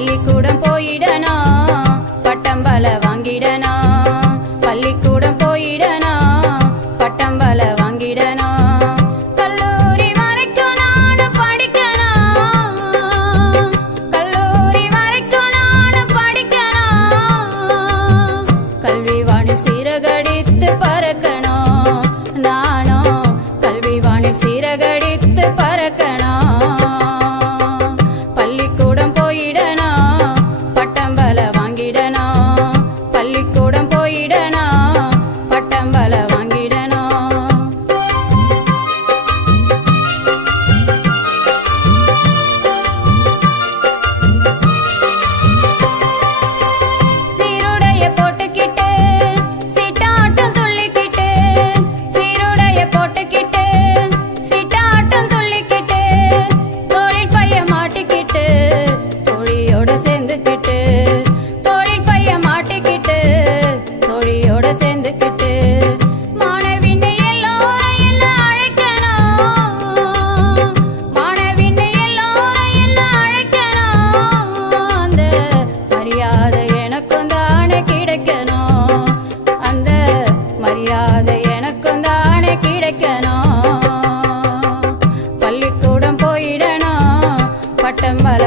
பள்ளிக்கூடம் போயிடணும், பட்டம் பல வாங்கிடணும். பள்ளிக்கூடம் போயிடணும், பட்டம் பல வாங்கிடணும். கல்லூரி வரைக்கும் நானும் படிக்கணும், கல்லூரி வரைக்கும் நானும் படிக்கணும். கல்வி வானில் சீரகடித்து பறக்கணும், நானும் கல்வி வானில் சீரகடித்து பறக்கணும். பள்ளிக்கூடம் போயிடணும், பட்டம் பல வாங்கிடணும். பள்ளிக்கூடம் போயிடணும், பட்டம் பல வாங்கிடணும். சீருடைய போட்டுக்கிட்டு சீட்டாட்டம் துள்ளிக்கிட்டு, சீருடைய போட்டுக்கிட்டு சீட்டாட்டம் துள்ளிக்கிட்டு, தோளில் பைய மாட்டிக்கிட்டு தோழியோட சேர்ந்துக்கிட்டு, தோளில் பைய மாட்டிக்கிட்டு தோழியோட சேர்ந்துக்கிட்டு. மாணவின்னு எல்லோரும் என்ன அழைக்கணும், மாணவின்னு எல்லோரும் என்ன அழைக்கணும். அந்த மரியாதை எனக்கும் தானே கிடைக்கணும், அந்த மரியாதை எனக்கும் தானே கிடைக்கணும். பள்ளிக்கூடம் போயிடணும், பட்டம் பல